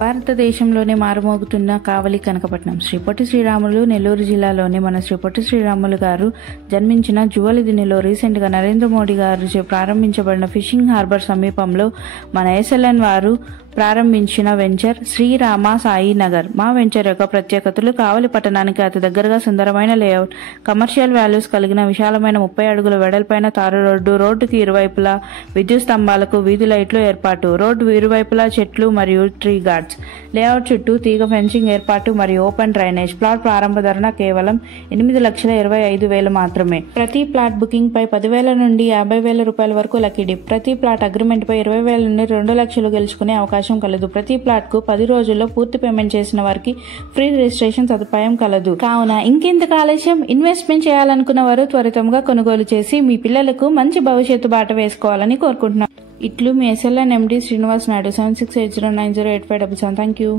భారతదేశంలోనే మారుమోగుతున్న కావలి కనకపట్నం. శ్రీ పొట్టి శ్రీరాములు నెల్లూరు జిల్లాలోని మన శ్రీ పొట్టి శ్రీరాములు గారు జన్మించిన జువలిదినిలో రీసెంట్గా నరేంద్ర మోడీ గారు ప్రారంభించబడిన ఫిషింగ్ హార్బర్ సమీపంలో మన ఎస్ఎల్ఎన్ వారు ప్రారంభించిన వెంచర్ శ్రీరామ సాయి నగర్. మా వెంచర్ యొక్క ప్రత్యేకతలు: కావలి పట్టణానికి అతి దగ్గరగా సుందరమైన లేఅవుట్, కమర్షియల్ వాల్యూస్ కలిగిన విశాలమైన 30 అడుగుల వెడల్పైన తారు రోడ్డు, రోడ్డుకి ఇరువైపులా విద్యుత్ స్తంభాలకు వీధి లైట్లు ఏర్పాటు, రోడ్డు ఇరువైపులా చెట్లు మరియు ట్రీ గార్డ్స్, లేఅవుట్ చుట్టూ తీగ ఫెన్సింగ్ ఏర్పాటు మరియు ఓపెన్ డ్రైనేజ్. ప్లాట్ ప్రారంభ ధర కేవలం 8,25,000 మాత్రమే. ప్రతి ప్లాట్ బుకింగ్ పై 10,000 నుండి 50,000 రూపాయల వరకు లక్కీ డిప్. ప్రతి ప్లాట్ అగ్రిమెంట్ పై 20,000 నుండి 2 లక్షలు గెలుచుకునే అవకాశం కలదు. ప్రతి ప్లాట్ కు 10 రోజుల్లో పూర్తి పేమెంట్ చేసిన వారికి ఫ్రీ రిజిస్ట్రేషన్ సదుపాయం కలదు. కావున ఇంకెందుకు ఆలస్యం? ఇన్వెస్ట్మెంట్ చేయాలనుకున్న వారు త్వరితంగా కొనుగోలు చేసి మీ పిల్లలకు మంచి భవిష్యత్తు బాట వేసుకోవాలని కోరుకుంటున్నాం. ఇట్లు మీ SLN MD Srinivas Naidu. 7680908577. Thank you.